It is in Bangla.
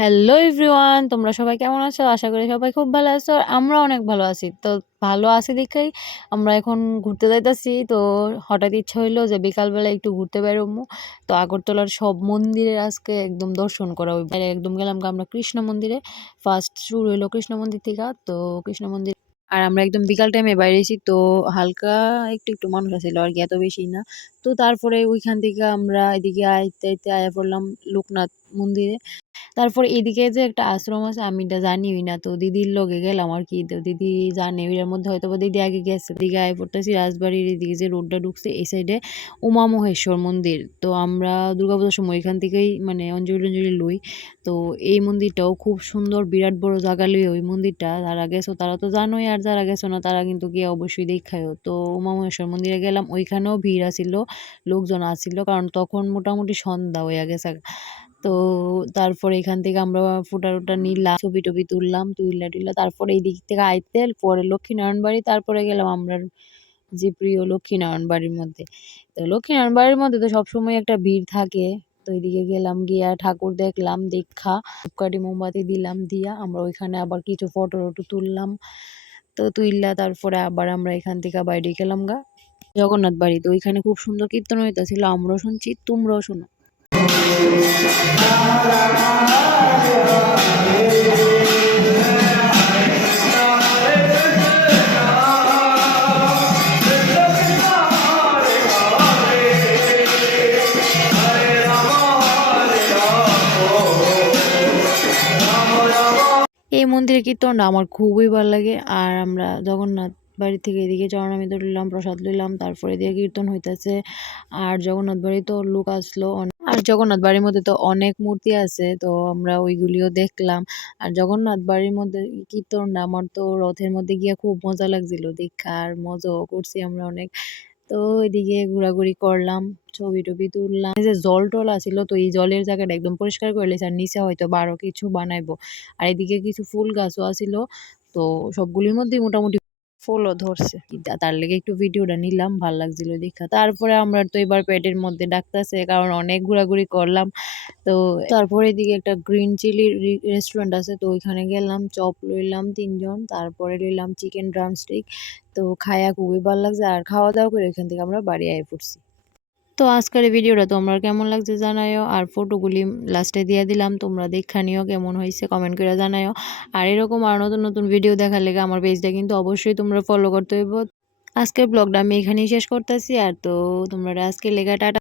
হ্যালো এভরিওয়ান, তোমরা সবাই কেমন আছো? আশা করি সবাই খুব ভালো আছো। আর আমরা অনেক ভালো আছি। তো ভালো আছি দেখেই আমরা এখন ঘুরতে যাইতাছি। তো হঠাৎ ইচ্ছা হইলো যে বিকালবেলা একটু ঘুরতে বেরোবো। তো আগরতলার সব মন্দিরে আজকে একদম দর্শন করা হইবে। একদম গেলাম আমরা কৃষ্ণ মন্দিরে। ফার্স্ট শুরু হইলো কৃষ্ণ মন্দির থেকে। তো কৃষ্ণ মন্দির আর আমরা একদম বিকাল টাইমে বাইরেছি, তো হালকা একটু মানুষ আছিল আর কি, এত বেশি না। তো তারপরে ওইখান থেকে আমরা এদিকে আইতে আইতে আয়া পড়লাম লোকনাথ মন্দিরে। তারপর এদিকে যে একটা আশ্রম আছে আমি এটা জানিই না, তো দিদির লগে গেলাম আর কি। তো দিদি জানে ওইটার মধ্যে, হয়তো বা দিদি আগে গেছে। দিকে আয় পড়তেছি রাজবাড়ির এদিকে যে রোডটা ঢুকছে এই সাইডে উমা মহেশ্বর মন্দির। তো আমরা দুর্গাপূজার সময় এখান থেকেই মানে অঞ্জলি টঞ্জলি লই। তো এই মন্দিরটাও খুব সুন্দর, বিরাট বড় জায়গা লই ওই মন্দিরটা। যারা গেছো তারা তো জানোই, আর যারা গেছো না তারা কিন্তু গিয়ে অবশ্যই দেখায়ও। তো উমা মহেশ্বর মন্দিরে গেলাম, ওইখানেও ভিড় আছিল, লোকজন আছিল, কারণ তখন মোটামুটি সন্ধ্যা হয়ে গেছে। তো তারপরে এখান থেকে আমরা ফোটা-টোটা নিলাম, ছবি-টবি তুললাম, তুইলা-টুইলা তারপরে এই দিক থেকে আইতে পরে লক্ষ্মীনারায়ণ বাড়ি, তারপরে গেলাম আমরার যে প্রিয় লক্ষ্মীনারায়ণ বাড়ির মধ্যে। তো লক্ষ্মীনারায়ণ বাড়ির মধ্যে তো সবসময় একটা ভিড় থাকে। তো এদিকে গেলাম, গিয়া ঠাকুর দেখলাম, দেখা ধূপকাঠি মোমবাতি দিলাম, দিয়া আমরা ওইখানে আবার কিছু ফটো-টটো তুললাম। তো তুইলা তারপরে আবার আমরা এখান থেকে বাইরে গেলাম জগন্নাথ বাড়ি। তো ওইখানে খুব সুন্দর কীর্তন হইতাছিল, আমরাও শুনছি, তোমরাও শোনো। এই মন্দিরের কীর্তনটা আমার খুবই ভালো লাগে। আর আমরা জগন্নাথ বাড়ি থেকে এদিকে চরণামৃত লইলাম, প্রসাদ লইলাম, তারপরে এদিকে কীর্তন হইতেছে। আর জগন্নাথ বাড়ি তো লোক আসলো আর জগন্নাথ বাড়ির মধ্যে তো অনেক মূর্তি আছে, তো আমরা ওইগুলিও দেখলাম। আর জগন্নাথ বাড়ির মধ্যে কীর্তনটা আমার তো রথের মধ্যে গিয়া খুব মজা লাগছিল দেখা, আর মজাও করছি আমরা অনেক। তো এদিকে ঘোরাঘুরি করলাম, ছবি-টবি তুললাম। এই যে জল-টল আছিল, তো এই জলের জায়গাটা একদম পরিষ্কার করে লেছে, আর নিচে হয়তো বা আরো কিছু বানাইবো। আর এদিকে কিছু ফুল গাছও আছিল, তো সবগুলির মধ্যেই মোটামুটি ফুলও ধরছে। তার লেগে একটু ভিডিওটা নিলাম, ভাল লাগছিল দেখা। তারপরে আমরা তো এবার পেটের মধ্যে ডাকতেছে, কারণ অনেক ঘোরাঘুরি করলাম। তো তারপরে এদিকে একটা গ্রিন চিলি রেস্টুরেন্ট আছে, তো ওইখানে গেলাম, চপ লইলাম ৩ জন, তারপরে লইলাম চিকেন ড্রামস্টিক। তো খাইয়া খুবই ভাল লাগছে, আর খাওয়া দাওয়া করে ওইখান থেকে আমরা বাড়ি আইয়া পড়ছি। তো আজকের এই ভিডিওটা তোমরা কেমন লাগছে জানাইও, আর ফটোগুলি লাস্টে দিয়ে দিলাম, তোমরা দেখা নিও কেমন হয়েছে, কমেন্ট করে জানাইও। আর এরকম আর নতুন নতুন ভিডিও দেখার লেগে আমার পেজটা কিন্তু অবশ্যই তোমরা ফলো করতে হইব। আজকের ব্লগটা আমি এখানেই শেষ করতেছি, আর তো তোমরা আজকে লেগে টাটা।